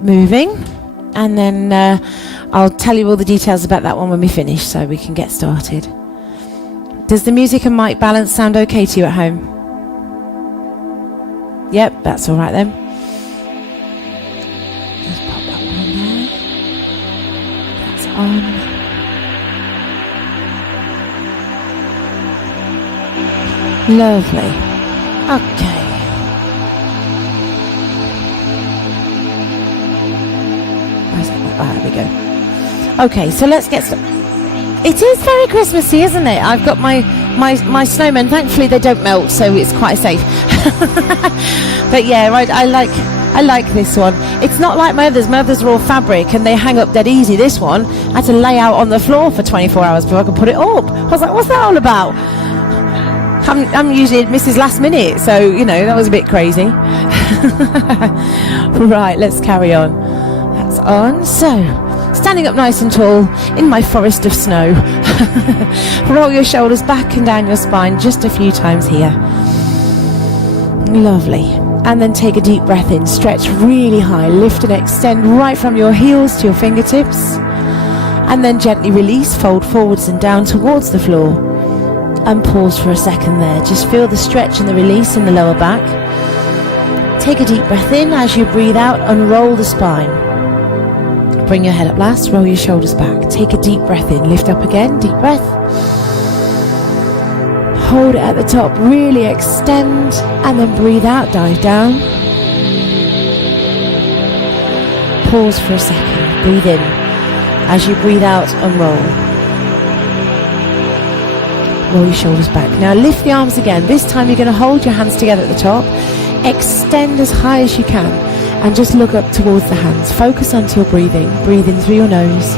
moving, and then I'll tell you all the details about that one when we finish, so we can get started. Does the music and mic balance sound okay to you at home? Yep, that's all right then. Just pop that one on there. That's on. Lovely. Okay. There we go. Okay, so let's get started. It is very Christmassy, isn't it? I've got my snowmen. Thankfully, they don't melt, so it's quite safe. But yeah, right. I like this one. It's not like my others. My others are all fabric and they hang up dead easy. This one I had to lay out on the floor for 24 hours before I could put it up. I was like, what's that all about? I'm usually Mrs. Last Minute, so you know that was a bit crazy. Right, let's carry on. That's on. So, standing up nice and tall in my forest of snow. Roll your shoulders back and down your spine just a few times here. Lovely. And then take a deep breath in. Stretch really high. Lift and extend right from your heels to your fingertips. And then gently release. Fold forwards and down towards the floor. And pause for a second there. Just feel the stretch and the release in the lower back. Take a deep breath in. As you breathe out, unroll the spine. Bring your head up last, roll your shoulders back. Take a deep breath in, lift up again, deep breath. Hold it at the top, really extend, and then breathe out, dive down. Pause for a second, breathe in. As you breathe out, unroll. Roll your shoulders back. Now lift the arms again. This time you're going to hold your hands together at the top. Extend as high as you can. And just look up towards the hands. Focus onto your breathing. Breathe in through your nose.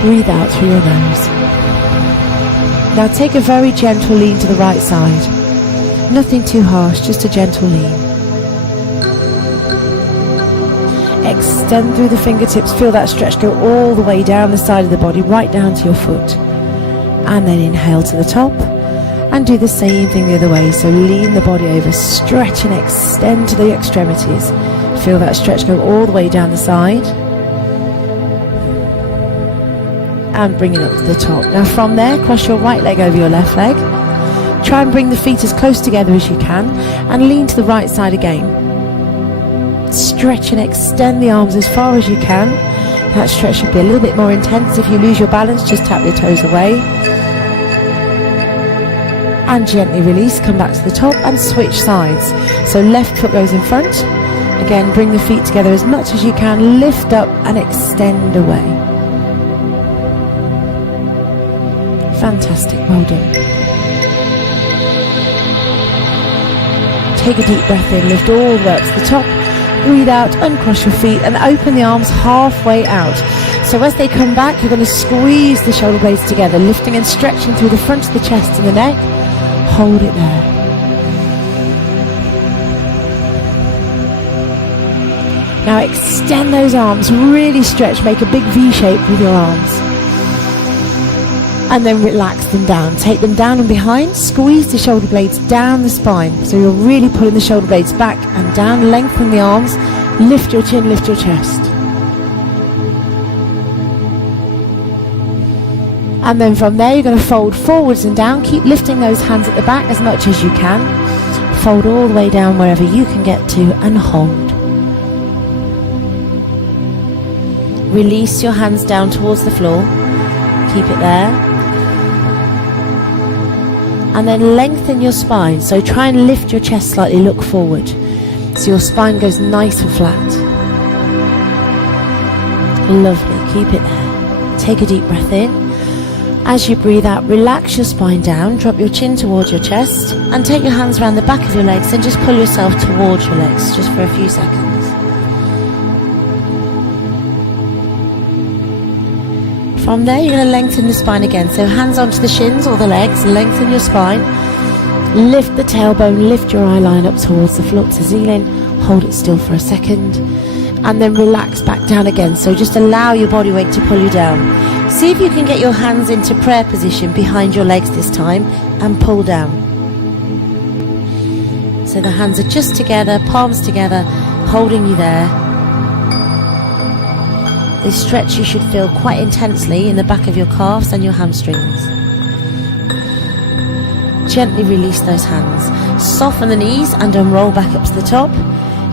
Breathe out through your nose. Now take a very gentle lean to the right side. Nothing too harsh, just a gentle lean. Extend through the fingertips. Feel that stretch go all the way down the side of the body, right down to your foot. And then inhale to the top. And do the same thing the other way. So lean the body over, stretch and extend to the extremities. Feel that stretch go all the way down the side. And bring it up to the top. Now from there, cross your right leg over your left leg. Try and bring the feet as close together as you can. And lean to the right side again. Stretch and extend the arms as far as you can. That stretch should be a little bit more intense. If you lose your balance, just tap your toes away. And gently release, come back to the top and switch sides. So left foot goes in front. Again, bring the feet together as much as you can. Lift up and extend away. Fantastic, well done. Take a deep breath in, lift all the way up to the top. Breathe out, uncross your feet and open the arms halfway out. So as they come back, you're going to squeeze the shoulder blades together, lifting and stretching through the front of the chest and the neck. Hold it there. Now extend those arms, really stretch, make a big V shape with your arms. And then relax them down. Take them down and behind, squeeze the shoulder blades down the spine. So you're really pulling the shoulder blades back and down, lengthen the arms, lift your chin, lift your chest. And then from there, you're going to fold forwards and down. Keep lifting those hands at the back as much as you can. Fold all the way down wherever you can get to and hold. Release your hands down towards the floor. Keep it there. And then lengthen your spine. So try and lift your chest slightly, look forward. So your spine goes nice and flat. Lovely, keep it there. Take a deep breath in. As you breathe out, relax your spine down, drop your chin towards your chest, and take your hands around the back of your legs and just pull yourself towards your legs, just for a few seconds. From there, you're going to lengthen the spine again. So hands onto the shins or the legs, lengthen your spine. Lift the tailbone, lift your eye line up towards the floor to ceiling. Hold it still for a second. And then relax back down again. So just allow your body weight to pull you down. See if you can get your hands into prayer position behind your legs this time and pull down. So the hands are just together, palms together, holding you there. This stretch you should feel quite intensely in the back of your calves and your hamstrings. Gently release those hands. Soften the knees and unroll back up to the top.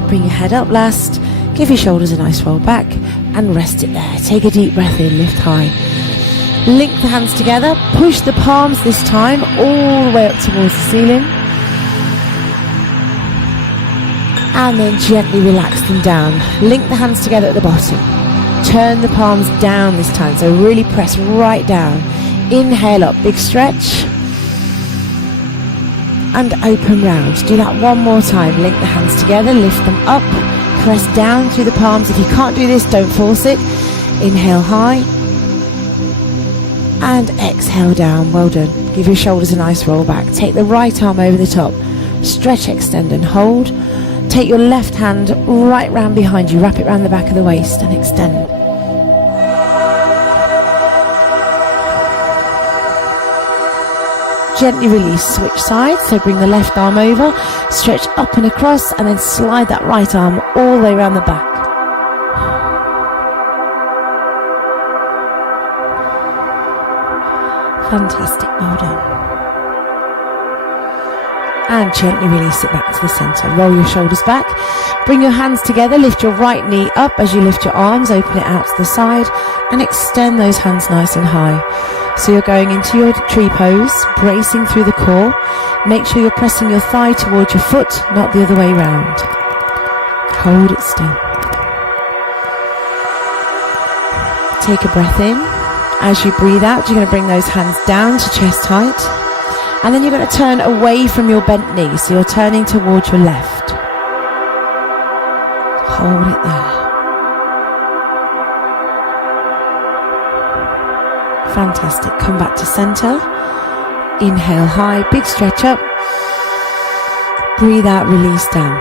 Bring your head up last. Give your shoulders a nice roll back and rest it there. Take a deep breath in, lift high. Link the hands together. Push the palms this time all the way up towards the ceiling. And then gently relax them down. Link the hands together at the bottom. Turn the palms down this time, so really press right down. Inhale up, big stretch. And open round. Do that one more time. Link the hands together, lift them up. Press down through the palms. If you can't do this, don't force it. Inhale high. And exhale down. Well done. Give your shoulders a nice roll back. Take the right arm over the top. Stretch, extend and hold. Take your left hand right round behind you. Wrap it round the back of the waist and extend. Gently release, switch sides, so bring the left arm over, stretch up and across, and then slide that right arm all the way around the back. Fantastic, well done. And gently release it back to the centre. Roll your shoulders back, bring your hands together, lift your right knee up as you lift your arms, open it out to the side, and extend those hands nice and high. So you're going into your tree pose, bracing through the core. Make sure you're pressing your thigh towards your foot, not the other way round. Hold it still. Take a breath in. As you breathe out, you're going to bring those hands down to chest height. And then you're going to turn away from your bent knee. So you're turning towards your left. Hold it there. Fantastic. Come back to center. Inhale high, big stretch up. Breathe out, release down.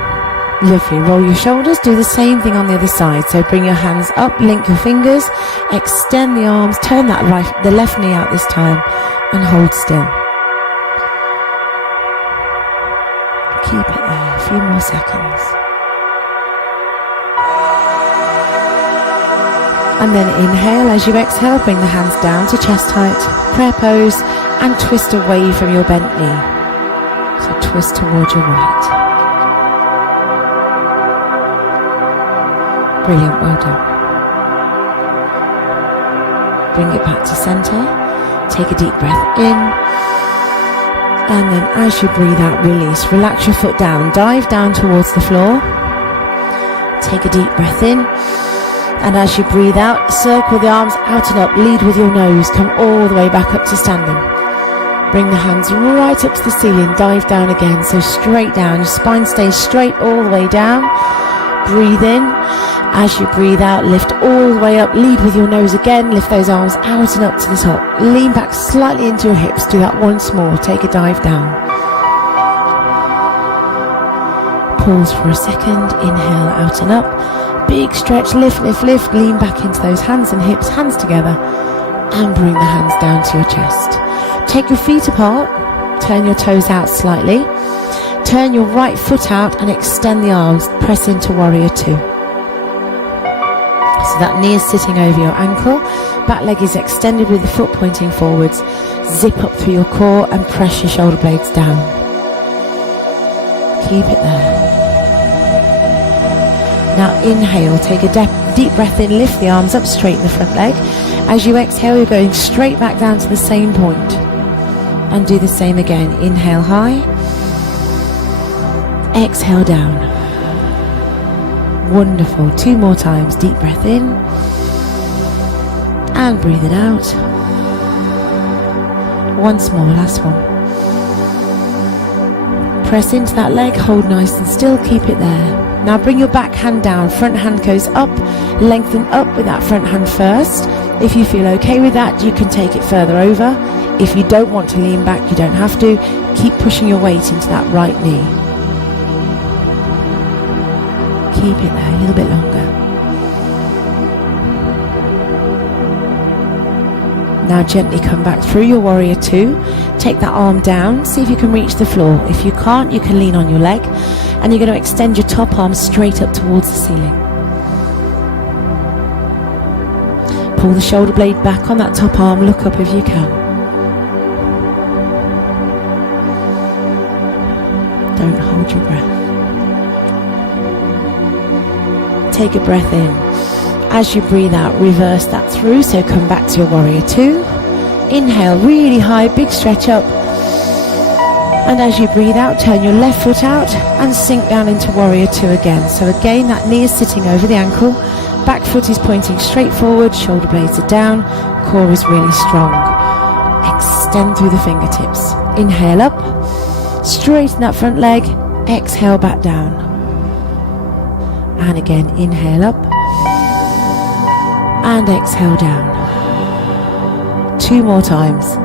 Lovely. Roll your shoulders. Do the same thing on the other side. So bring your hands up, link your fingers, extend the arms, turn the left knee out this time, and hold still. Keep it there. A few more seconds. And then inhale. As you exhale, bring the hands down to chest height, prayer pose, and twist away from your bent knee. So twist towards your right. Brilliant, well done. Bring it back to center. Take a deep breath in. And then as you breathe out, release. Relax your foot down. Dive down towards the floor. Take a deep breath in. And as you breathe out, circle the arms out and up. Lead with your nose. Come all the way back up to standing. Bring the hands right up to the ceiling. Dive down again. So straight down. Your spine stays straight all the way down. Breathe in. As you breathe out, lift all the way up. Lead with your nose again. Lift those arms out and up to the top. Lean back slightly into your hips. Do that once more. Take a dive down. Pause for a second. Inhale out and up. Big stretch, lift, lift, lift. Lean back into those hands and hips, hands together. And bring the hands down to your chest. Take your feet apart. Turn your toes out slightly. Turn your right foot out and extend the arms. Press into warrior two. So that knee is sitting over your ankle. Back leg is extended with the foot pointing forwards. Zip up through your core and press your shoulder blades down. Keep it there. Now inhale, take a deep breath in, lift the arms up, straighten the front leg. As you exhale, you're going straight back down to the same point. And do the same again. Inhale high. Exhale down. Wonderful. 2 more times. Deep breath in. And breathe it out. Once more, last one. Press into that leg, hold nice and still, keep it there. Now bring your back hand down, front hand goes up, lengthen up with that front hand first. If you feel okay with that, you can take it further over. If you don't want to lean back, you don't have to. Keep pushing your weight into that right knee. Keep it there a little bit longer. Now gently come back through your warrior two. Take that arm down, see if you can reach the floor. If you can't, you can lean on your leg. And you're going to extend your top arm straight up towards the ceiling. Pull the shoulder blade back on that top arm, look up if you can. Don't hold your breath. Take a breath in. As you breathe out, reverse that through, so come back to your warrior two. Inhale really high, big stretch up. And as you breathe out, turn your left foot out and sink down into warrior two again. So again, that knee is sitting over the ankle, back foot is pointing straight forward, shoulder blades are down, core is really strong. Extend through the fingertips. Inhale up, straighten that front leg, exhale back down. And again, inhale up and exhale down. 2 more times.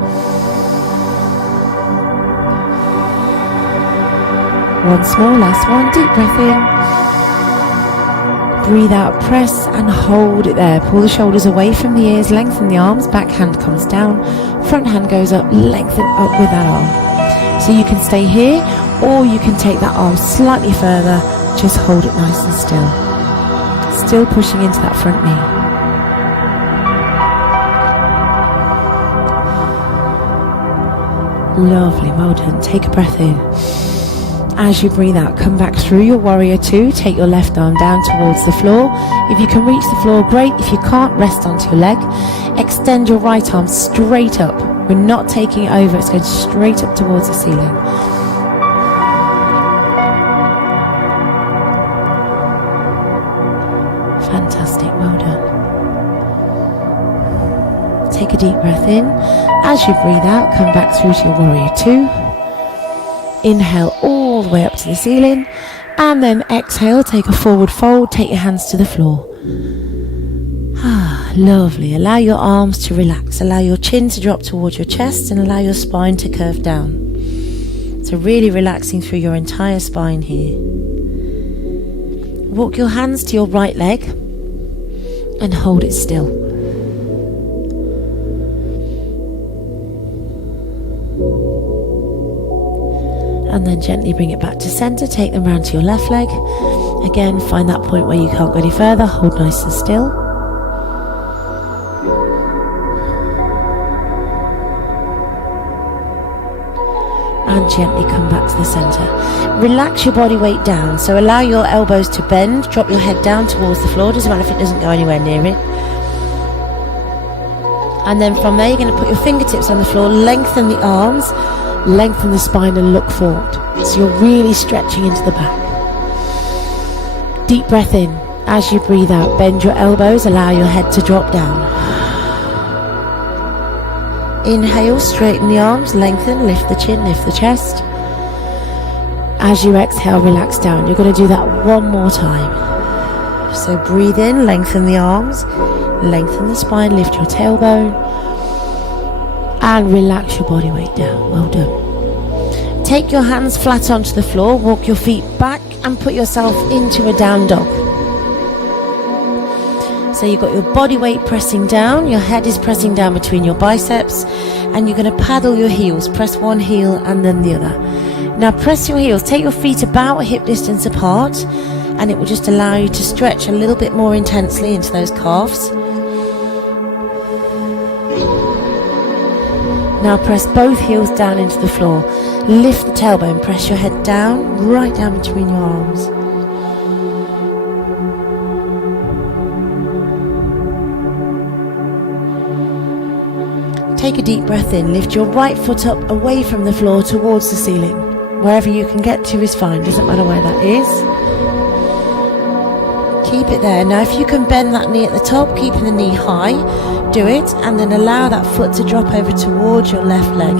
Once more, last one, deep breath in. Breathe out, press and hold it there. Pull the shoulders away from the ears, lengthen the arms, back hand comes down, front hand goes up, lengthen up with that arm. So you can stay here, or you can take that arm slightly further, just hold it nice and still. Still pushing into that front knee. Lovely, well done. Take a breath in. As you breathe out, come back through your warrior two. Take your left arm down towards the floor. If you can reach the floor, great. If you can't, rest onto your leg. Extend your right arm straight up. We're not taking it over, it's going straight up towards the ceiling. Fantastic, well done. Take a deep breath in. As you breathe out, come back through to your warrior two. Inhale all the way up to the ceiling, and then exhale, take a forward fold, take your hands to the floor. Lovely. Allow your arms to relax, allow your chin to drop towards your chest, and allow your spine to curve down. So really relaxing through your entire spine here. Walk your hands to your right leg and hold it still. And then gently bring it back to center, take them round to your left leg. Again, find that point where you can't go any further, hold nice and still. And gently come back to the center. Relax your body weight down, so allow your elbows to bend, drop your head down towards the floor, doesn't matter if it doesn't go anywhere near it. And then from there, you're going to put your fingertips on the floor, lengthen the arms, lengthen the spine and look forward. So you're really stretching into the back. Deep breath in. As you breathe out, bend your elbows, allow your head to drop down. Inhale, straighten the arms, lengthen, lift the chin, lift the chest. As you exhale, relax down. You're going to do that one more time. So breathe in, lengthen the arms, lengthen the spine, lift your tailbone. And relax your body weight down. Well done. Take your hands flat onto the floor, walk your feet back and put yourself into a down dog. So you've got your body weight pressing down, your head is pressing down between your biceps, and you're going to paddle your heels. Press one heel and then the other. Now press your heels, take your feet about a hip distance apart, and it will just allow you to stretch a little bit more intensely into those calves. Now press both heels down into the floor. Lift the tailbone, press your head down, right down between your arms. Take a deep breath in, lift your right foot up away from the floor towards the ceiling. Wherever you can get to is fine, doesn't matter where that is. Keep it there. Now if you can bend that knee at the top, keeping the knee high, do it, and then allow that foot to drop over towards your left leg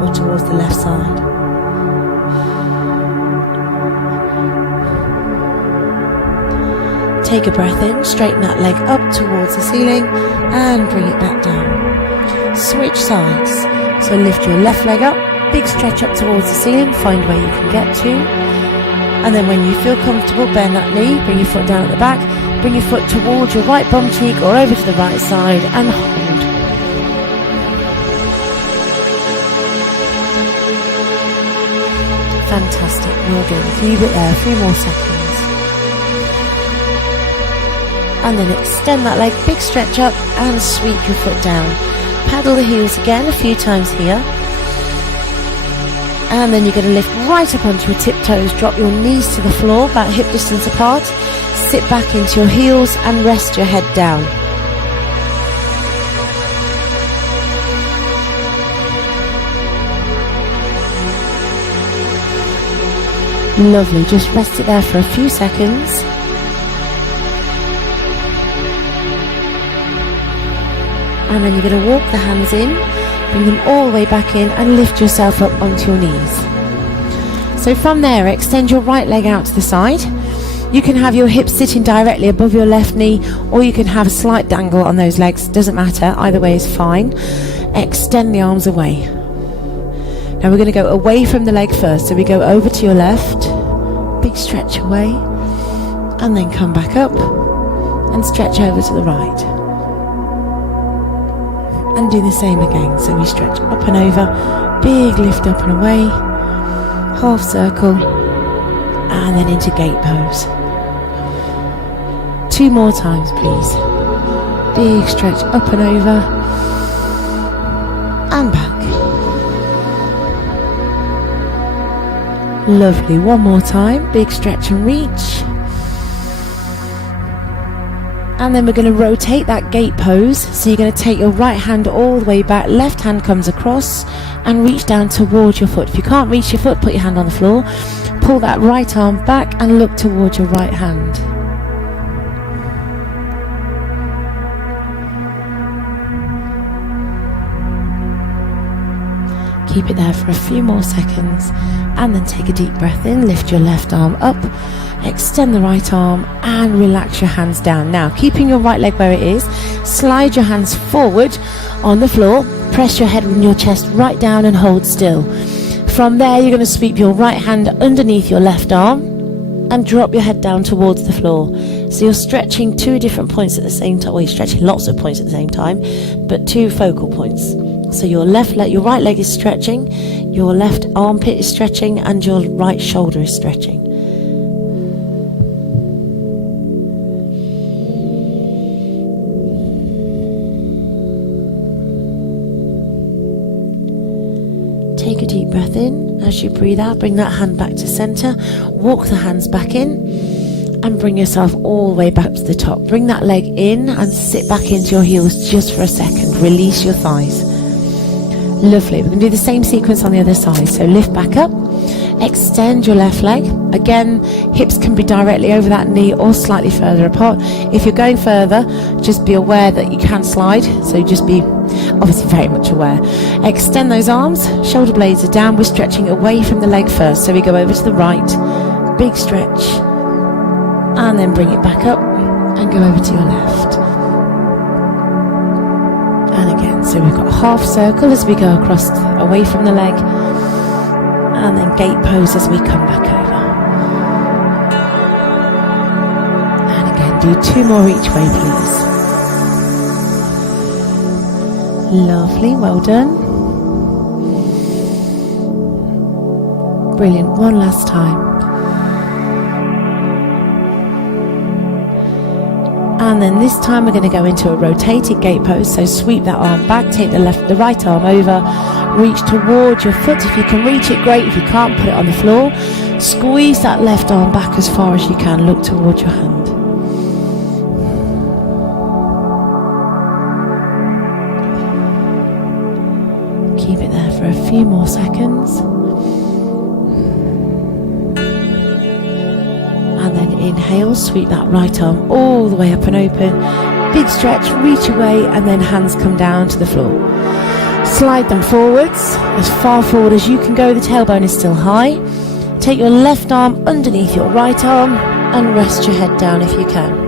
or towards the left side. Take a breath in, straighten that leg up towards the ceiling and bring it back down. Switch sides. So lift your left leg up, big stretch up towards the ceiling, find where you can get to. And then when you feel comfortable, bend that knee, bring your foot down at the back, bring your foot towards your right bum cheek or over to the right side and hold. Fantastic, well done. Keep it there, a few more seconds. And then extend that leg, big stretch up and sweep your foot down. Paddle the heels again a few times here. And then you're going to lift right up onto your tiptoes, drop your knees to the floor, about hip distance apart. Sit back into your heels and rest your head down. Lovely, just rest it there for a few seconds. And then you're going to walk the hands in, bring them all the way back in and lift yourself up onto your knees. So from there, extend your right leg out to the side. You can have your hips sitting directly above your left knee, or you can have a slight dangle on those legs, doesn't matter, either way is fine. Extend the arms away. Now we're going to go away from the leg first, so we go over to your left, big stretch away, and then come back up and stretch over to the right. And do the same again, so we stretch up and over, big lift up and away, half circle, and then into gate pose. 2 more times please. Big stretch up and over, and back. Lovely, 1 more time, big stretch and reach. And then we're going to rotate that gate pose. So you're going to take your right hand all the way back, left hand comes across and reach down towards your foot. If you can't reach your foot, put your hand on the floor. Pull that right arm back and look towards your right hand. Keep it there for a few more seconds and then take a deep breath in, lift your left arm up, extend the right arm and relax your hands down. Now keeping your right leg where it is, slide your hands forward on the floor, press your head and your chest right down and hold still. From there you're going to sweep your right hand underneath your left arm and drop your head down towards the floor. So you're stretching 2 different points at the same time. Well, you're stretching lots of points at the same time, but 2 focal points. So your left leg, your right leg is stretching, your left armpit is stretching, and your right shoulder is stretching. Take a deep breath in. As you breathe out, bring that hand back to center, walk the hands back in, and bring yourself all the way back to the top. Bring that leg in and sit back into your heels just for a second. Release your thighs. Lovely. We're going to do the same sequence on the other side. So lift back up, extend your left leg. Again, hips can be directly over that knee or slightly further apart. If you're going further, just be aware that you can slide. So just be obviously very much aware. Extend those arms, shoulder blades are down. We're stretching away from the leg first. So we go over to the right, big stretch, and then bring it back up and go over to your left. And again, so we've got a half circle as we go across away from the leg, and then gate pose as we come back over. And again, do 2 more each way, please. Lovely, well done. Brilliant, one last time. And then this time we're going to go into a rotated gate pose. So sweep that arm back, take the right arm over, reach towards your foot. If you can reach it, great. If you can't, put it on the floor. Squeeze that left arm back as far as you can. Look towards your hand. Keep it there for a few more seconds. And then inhale, sweep that right arm all the way up and open. Big stretch, reach away, and then hands come down to the floor. Slide them forwards, as far forward as you can go. The tailbone is still high. Take your left arm underneath your right arm and rest your head down if you can.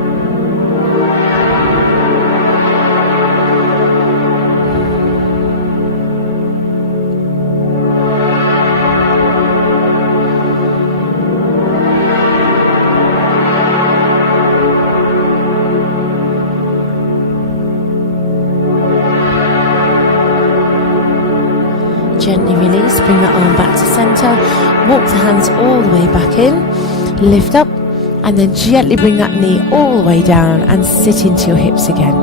Gently gently release, bring that arm back to center, walk the hands all the way back in, lift up, and then gently bring that knee all the way down and sit into your hips again.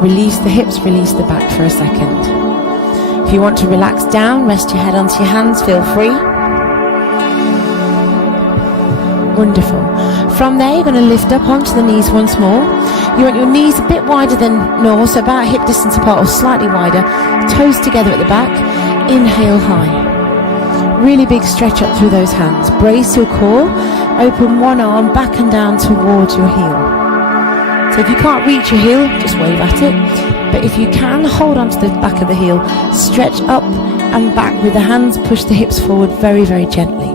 Release the hips, release the back for a second. If you want to relax down, rest your head onto your hands, feel free. Wonderful. From there, you're going to lift up onto the knees once more. You want your knees a bit wider than normal, so about hip distance apart or slightly wider. Toes together at the back. Inhale high. Really big stretch up through those hands. Brace your core. Open one arm back and down towards your heel. So if you can't reach your heel, just wave at it. But if you can, hold onto the back of the heel. Stretch up and back with the hands. Push the hips forward very, very gently.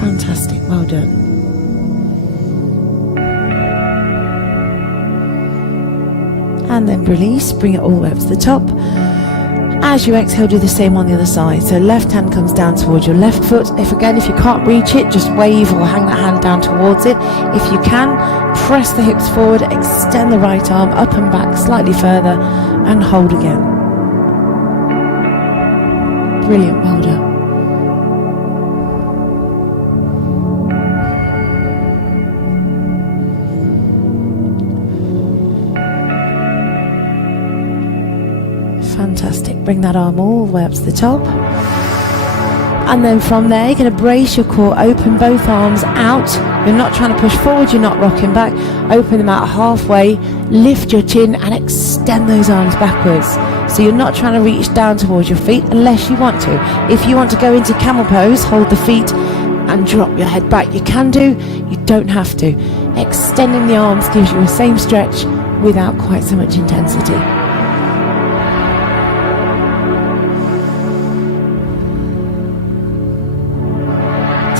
Fantastic, well done. And then release, bring it all the way up to the top. As you exhale, do the same on the other side. So left hand comes down towards your left foot. If you can't reach it, just wave or hang that hand down towards it. If you can, press the hips forward, extend the right arm up and back slightly further, and hold again. Brilliant, well done. Fantastic. Bring that arm all the way up to the top. And then from there, you're going to brace your core, open both arms out. You're not trying to push forward, you're not rocking back. Open them out halfway, lift your chin and extend those arms backwards. So you're not trying to reach down towards your feet unless you want to. If you want to go into camel pose, hold the feet and drop your head back. You can do, you don't have to. Extending the arms gives you the same stretch without quite so much intensity.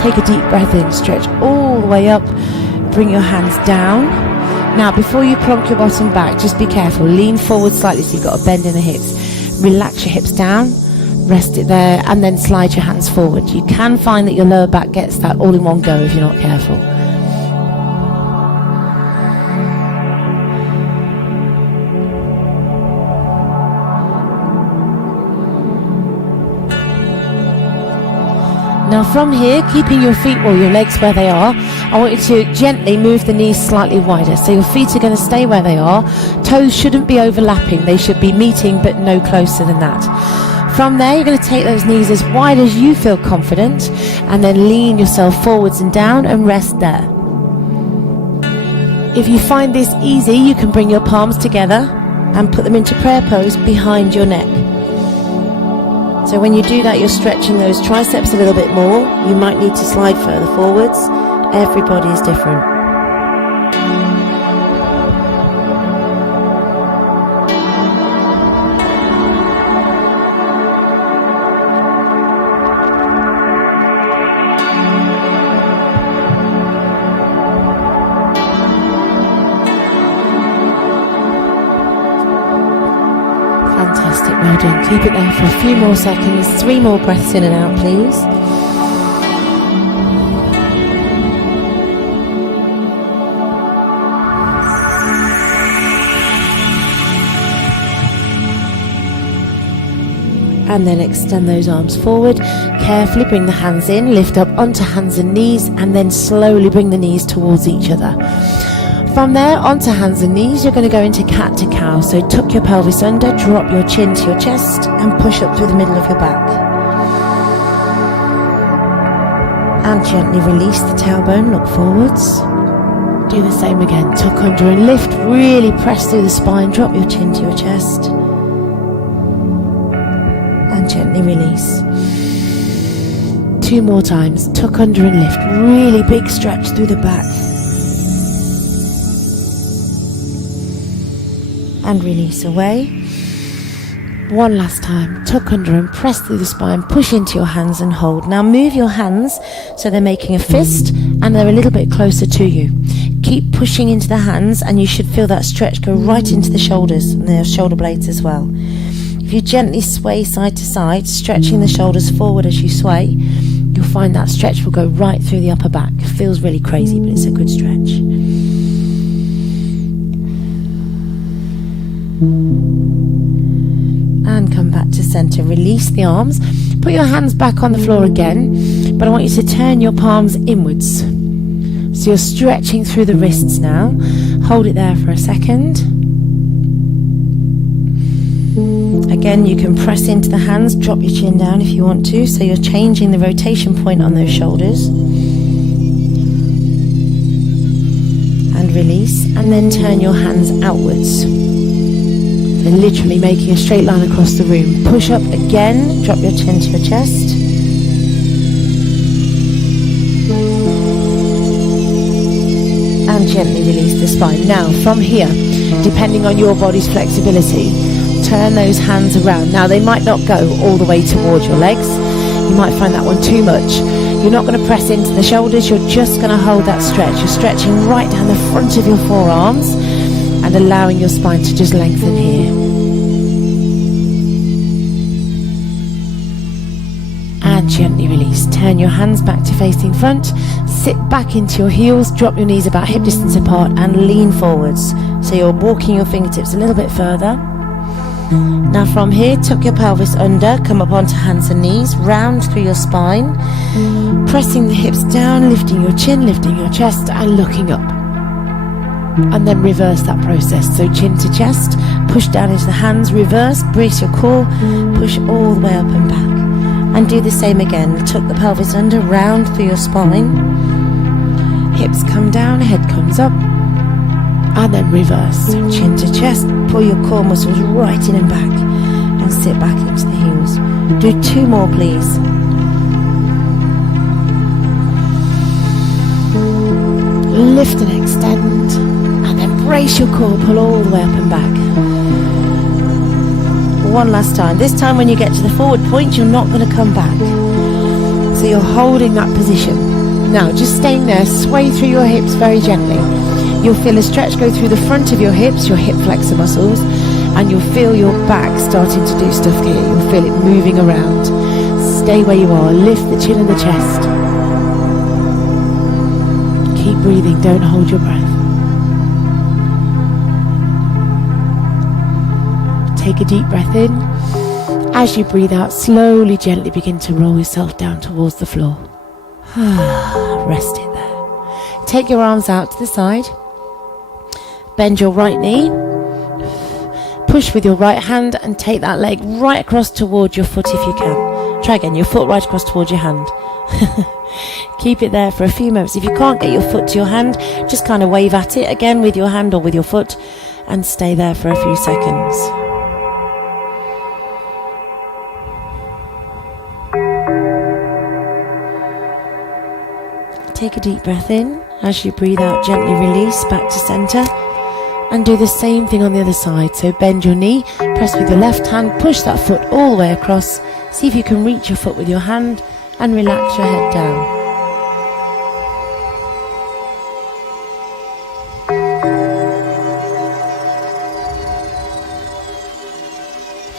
Take a deep breath in, stretch all the way up, bring your hands down. Now before you plonk your bottom back, just be careful, lean forward slightly so you've got a bend in the hips. Relax your hips down, rest it there, and then slide your hands forward. You can find that your lower back gets that all in one go if you're not careful. Now from here, keeping your feet or your legs where they are, I want you to gently move the knees slightly wider. So your feet are going to stay where they are. Toes shouldn't be overlapping. They should be meeting, but no closer than that. From there, you're going to take those knees as wide as you feel confident, and then lean yourself forwards and down and rest there. If you find this easy, you can bring your palms together and put them into prayer pose behind your neck. So when you do that, you're stretching those triceps a little bit more. You might need to slide further forwards. Everybody is different. Fantastic, well done. Keep it there for a few more seconds. 3 more breaths in and out, please. And then extend those arms forward. Carefully bring the hands in, lift up onto hands and knees, and then slowly bring the knees towards each other. From there, onto hands and knees, you're going to go into cat to cow. So tuck your pelvis under, drop your chin to your chest, and push up through the middle of your back. And gently release the tailbone, look forwards. Do the same again, tuck under and lift, really press through the spine, drop your chin to your chest. And gently release. 2 more times, tuck under and lift, really big stretch through the back. And release away. 1 last time, tuck under and press through the spine, push into your hands and hold. Now move your hands so they're making a fist and they're a little bit closer to you. Keep pushing into the hands and you should feel that stretch go right into the shoulders and the shoulder blades as well. If you gently sway side to side, stretching the shoulders forward as you sway, you'll find that stretch will go right through the upper back. It feels really crazy, but it's a good stretch. And come back to center. Release the arms. Put your hands back on the floor again, but I want you to turn your palms inwards. So you're stretching through the wrists now. Hold it there for a second. Again, you can press into the hands, drop your chin down if you want to, so you're changing the rotation point on those shoulders. And release, and then turn your hands outwards. So literally making a straight line across the room. Push up again, drop your chin to your chest. And gently release the spine. Now, from here, depending on your body's flexibility, turn those hands around. Now, they might not go all the way towards your legs. You might find that one too much. You're not going to press into the shoulders. You're just going to hold that stretch. You're stretching right down the front of your forearms and allowing your spine to just lengthen here. And gently release. Turn your hands back to facing front. Sit back into your heels. Drop your knees about hip distance apart and lean forwards. So you're walking your fingertips a little bit further. Now from here, tuck your pelvis under, come up onto hands and knees, round through your spine, pressing the hips down, lifting your chin, lifting your chest and looking up. And then reverse that process. So chin to chest, push down into the hands, reverse, brace your core, push all the way up and back. And do the same again. Tuck the pelvis under, round through your spine. Hips come down, head comes up. And then reverse. So chin to chest, pull your core muscles right in and back. And sit back into the heels. Do 2 more, please. Lift and extend. And then brace your core, pull all the way up and back. One last time. This time when you get to the forward point, you're not going to come back. So you're holding that position. Now just staying there, sway through your hips very gently. You'll feel a stretch go through the front of your hips, your hip flexor muscles, and you'll feel your back starting to do stuff here. You'll feel it moving around. Stay where you are. Lift the chin and the chest. Keep breathing. Don't hold your breath. Take a deep breath in. As you breathe out, slowly, gently begin to roll yourself down towards the floor. Rest it there. Take your arms out to the side. Bend your right knee. Push with your right hand and take that leg right across towards your foot if you can. Try again, your foot right across towards your hand. Keep it there for a few moments. If you can't get your foot to your hand, just kind of wave at it again with your hand or with your foot and stay there for a few seconds. Take a deep breath in. As you breathe out, gently release back to center. And do the same thing on the other side. So bend your knee, press with your left hand, push that foot all the way across. See if you can reach your foot with your hand and relax your head down.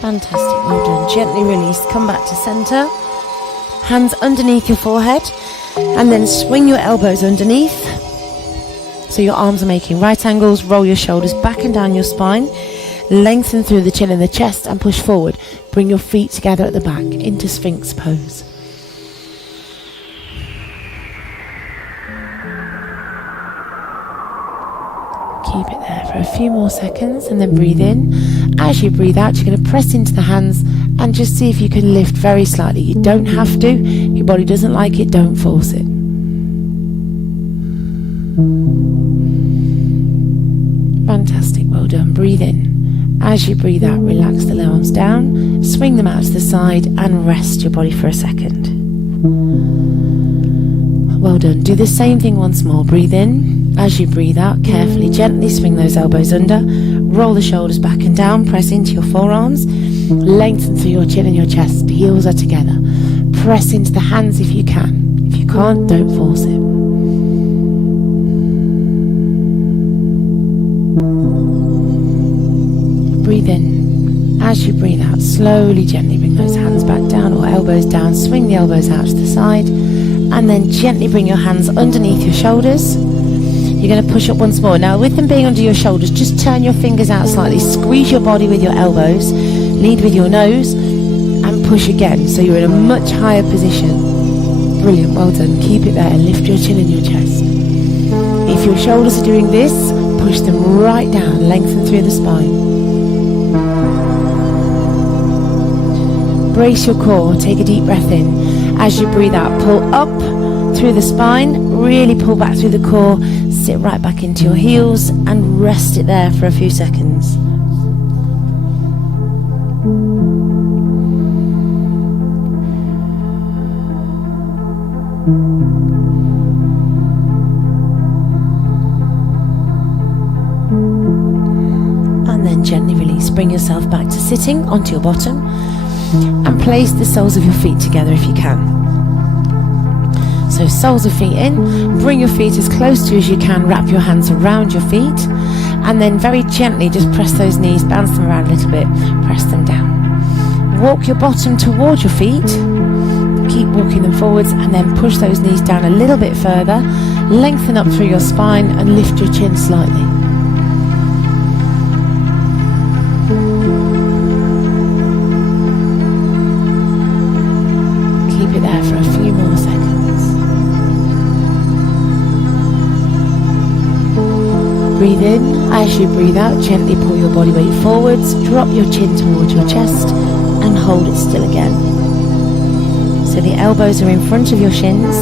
Fantastic, well done. Gently release, come back to center. Hands underneath your forehead. And then swing your elbows underneath. So your arms are making right angles. Roll your shoulders back and down your spine. Lengthen through the chin and the chest and push forward. Bring your feet together at the back into Sphinx pose. Keep it there for a few more seconds and then breathe in. As you breathe out, you're going to press into the hands and just see if you can lift very slightly. You don't have to. Your body doesn't like it. Don't force it. Fantastic. Well done. Breathe in. As you breathe out, relax the arms down. Swing them out to the side and rest your body for a second. Well done. Do the same thing once more. Breathe in. As you breathe out, carefully, gently swing those elbows under. Roll the shoulders back and down. Press into your forearms. Lengthen through your chin and your chest. Heels are together. Press into the hands if you can. If you can't, don't force it. Breathe in. As you breathe out, slowly, gently bring those hands back down or elbows down. Swing the elbows out to the side. And then gently bring your hands underneath your shoulders. You're going to push up once more. Now, with them being under your shoulders, just turn your fingers out slightly. Squeeze your body with your elbows. Lead with your nose. And push again. So you're in a much higher position. Brilliant. Well done. Keep it there. Lift your chin and your chest. If your shoulders are doing this, push them right down. Lengthen through the spine. Brace your core. Take a deep breath in. As you breathe out, pull up through the spine. Really pull back through the core. Sit right back into your heels and rest it there for a few seconds. And then gently release. Bring yourself back to sitting onto your bottom and place the soles of your feet together if you can. So soles of feet in, bring your feet as close to as you can, wrap your hands around your feet, and then very gently just press those knees, bounce them around a little bit, press them down. Walk your bottom towards your feet, keep walking them forwards, and then push those knees down a little bit further, lengthen up through your spine and lift your chin slightly. Keep it there for a few more seconds. Breathe in. As you breathe out, gently pull your body weight forwards, drop your chin towards your chest and hold it still again. So the elbows are in front of your shins.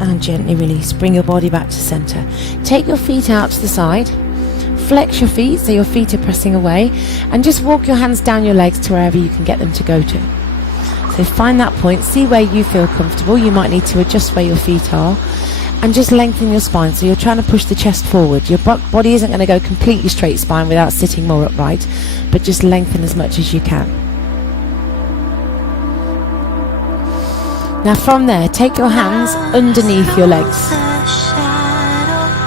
And gently release. Bring your body back to center. Take your feet out to the side. Flex your feet so your feet are pressing away, and just walk your hands down your legs to wherever you can get them to go to. So find that point, see where you feel comfortable. You might need to adjust where your feet are, and just lengthen your spine. So you're trying to push the chest forward. Your body isn't going to go completely straight spine without sitting more upright, but just lengthen as much as you can. Now from there, take your hands underneath your legs.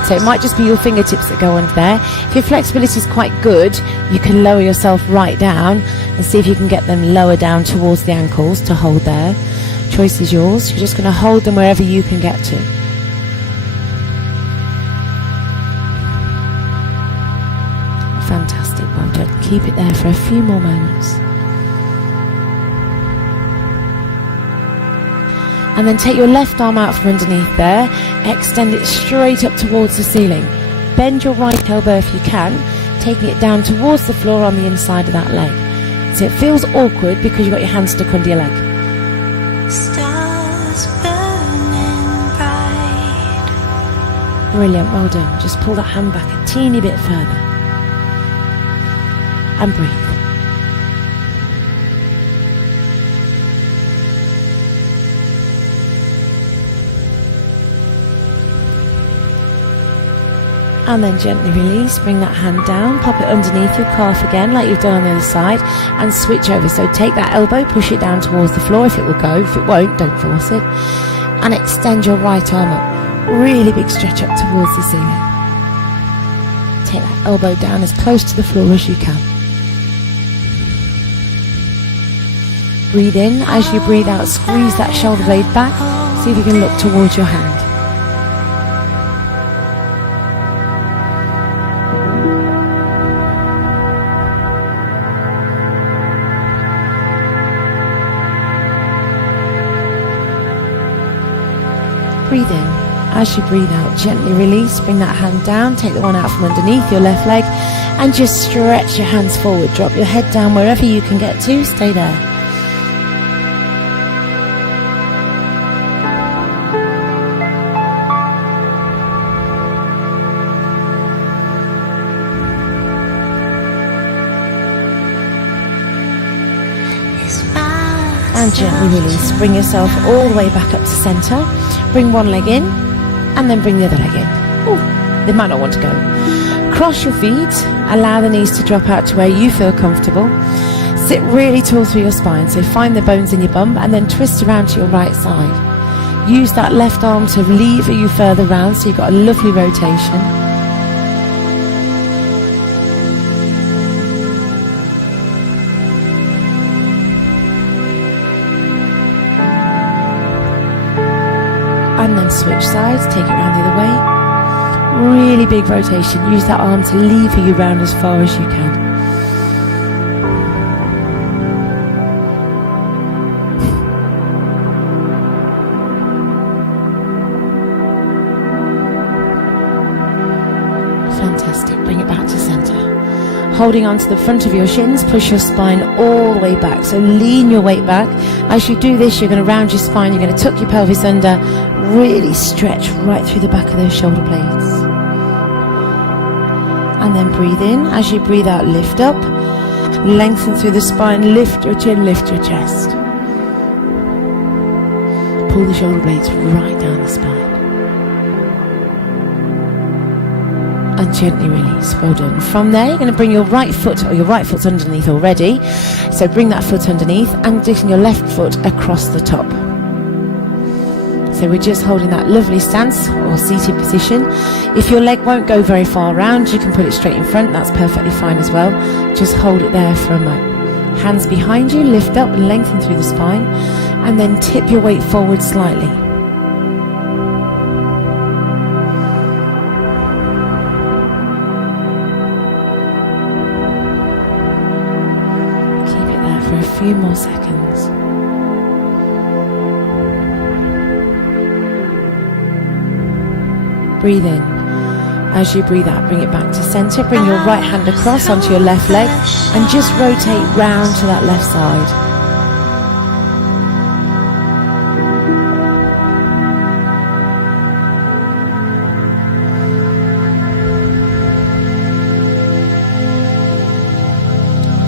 So it might just be your fingertips that go under there. If your flexibility is quite good, you can lower yourself right down and see if you can get them lower down towards the ankles to hold there. Choice is yours. You're just going to hold them wherever you can get to. Fantastic, well done. Keep it there for a few more moments. And then take your left arm out from underneath there, extend it straight up towards the ceiling. Bend your right elbow if you can, taking it down towards the floor on the inside of that leg. So it feels awkward because you've got your hand stuck under your leg. Stars burning bright. Brilliant, well done. Just pull that hand back a teeny bit further. And breathe. And then gently release, bring that hand down, pop it underneath your calf again like you've done on the other side, and switch over. So take that elbow, push it down towards the floor if it will go. If it won't, don't force it. And extend your right arm up. Really big stretch up towards the ceiling. Take that elbow down as close to the floor as you can. Breathe in. As you breathe out, squeeze that shoulder blade back. See if you can look towards your hand. Breathe in. As you breathe out, gently release, bring that hand down, take the one out from underneath your left leg, and just stretch your hands forward. Drop your head down wherever you can get to, stay there. And gently release, bring yourself all the way back up to centre. Bring one leg in, and then bring the other leg in. Ooh, they might not want to go. Cross your feet, allow the knees to drop out to where you feel comfortable. Sit really tall through your spine, so find the bones in your bum, and then twist around to your right side. Use that left arm to lever you further round, so you've got a lovely rotation. and switch sides. Take it round the other way. Really big rotation. Use that arm to lever you round as far as you can. Fantastic. Bring it back to center. Holding onto the front of your shins, push your spine all the way back. So lean your weight back. As you do this, you're going to round your spine. You're going to tuck your pelvis under. Really stretch right through the back of those shoulder blades. And then breathe in. As you breathe out, lift up. Lengthen through the spine. Lift your chin, lift your chest. Pull the shoulder blades right down the spine. And gently release. Well done. From there, you're going to bring your right foot, or your right foot's underneath already, so bring that foot underneath and taking your left foot across the top. So we're just holding that lovely stance or seated position. If your leg won't go very far around, you can put it straight in front. That's perfectly fine as well. Just hold it there for a moment. Hands behind you, lift up and lengthen through the spine, and then tip your weight forward slightly. For a few more seconds. Breathe in. As you breathe out, bring it back to center. Bring your right hand across onto your left leg and just rotate round to that left side.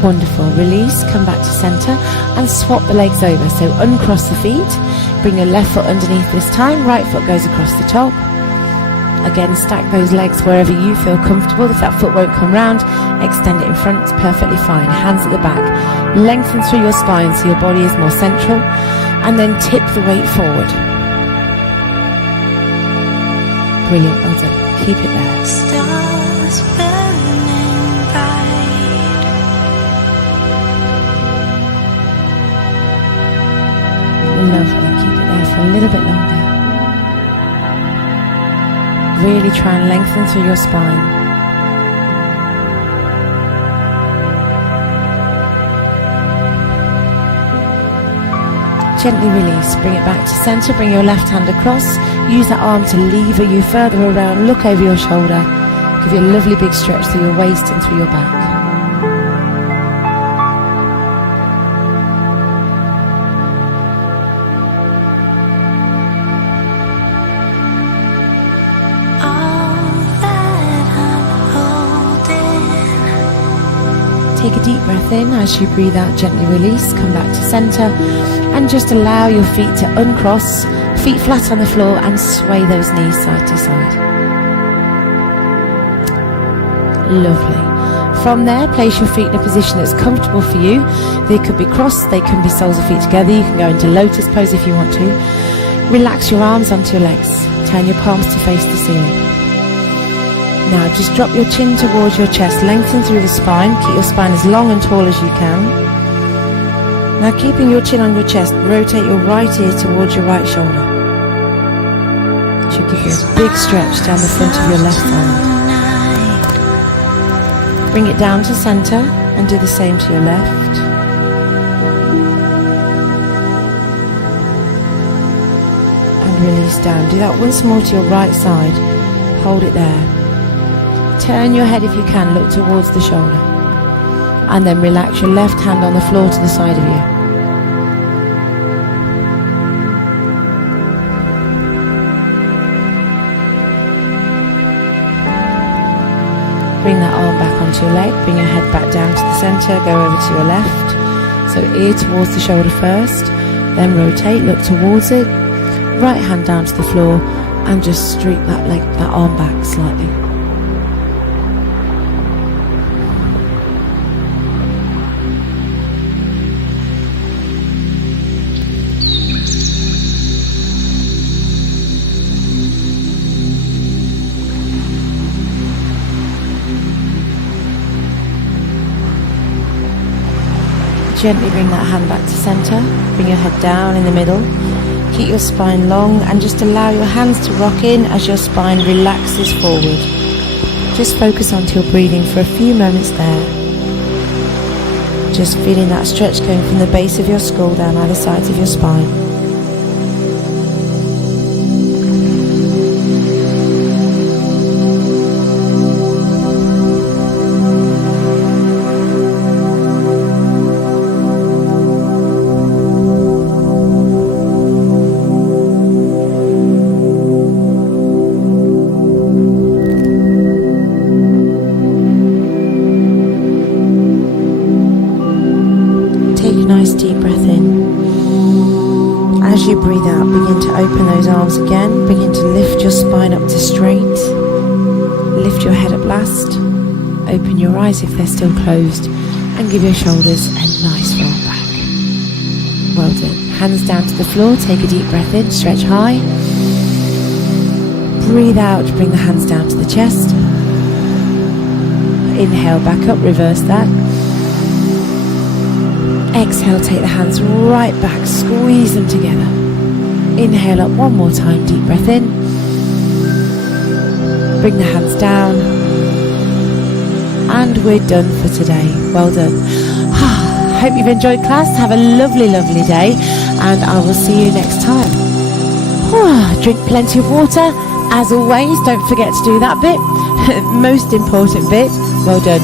Wonderful. Release, come back to center and swap the legs over. So uncross the feet, bring your left foot underneath this time, right foot goes across the top. Again, stack those legs wherever you feel comfortable. If that foot won't come round, extend it in front, it's perfectly fine. Hands at the back. Lengthen through your spine so your body is more central, and then tip the weight forward. Brilliant, well done. Keep it there. Stars burning bright. Lovely, keep it there for a little bit longer. Really try and lengthen through your spine. Gently release, bring it back to center, bring your left hand across, use that arm to lever you further around, look over your shoulder, give you a lovely big stretch through your waist and through your back. Take a deep breath in. As you breathe out, gently release, come back to center and just allow your feet to uncross, feet flat on the floor, and sway those knees side to side. Lovely. From there, place your feet in a position that's comfortable for you. They could be crossed, they can be soles of feet together. You can go into lotus pose if you want to. Relax your arms onto your legs. Turn your palms to face the ceiling. Now just drop your chin towards your chest, lengthen through the spine, keep your spine as long and tall as you can. Now keeping your chin on your chest, rotate your right ear towards your right shoulder. It should give you a big stretch down the front of your left side. Bring it down to center and do the same to your left. And release down. Do that once more to your right side. Hold it there. Turn your head if you can, look towards the shoulder. And then relax your left hand on the floor to the side of you. Bring that arm back onto your leg, bring your head back down to the center, go over to your left. So ear towards the shoulder first, then rotate, look towards it. Right hand down to the floor and just streak that leg, that arm back slightly. Gently bring that hand back to center, bring your head down in the middle, Keep your spine long and just allow your hands to rock in as your spine relaxes forward. Just focus onto your breathing for a few moments there. Just feeling that stretch going from the base of your skull down either sides of your spine. Nice deep breath in. As you breathe out, begin to open those arms again. Begin to lift your spine up to straight. Lift your head up last. Open your eyes if they're still closed. And give your shoulders a nice roll back. Well done. Hands down to the floor. Take a deep breath in. Stretch high. Breathe out. Bring the hands down to the chest. Inhale back up. Reverse that. Exhale, take the hands right back, squeeze them together. Inhale up one more time, deep breath in. Bring the hands down. And we're done for today. Well done. Hope you've enjoyed class. Have a lovely, lovely day. And I will see you next time. Drink plenty of water. As always, don't forget to do that bit. Most important bit. Well done.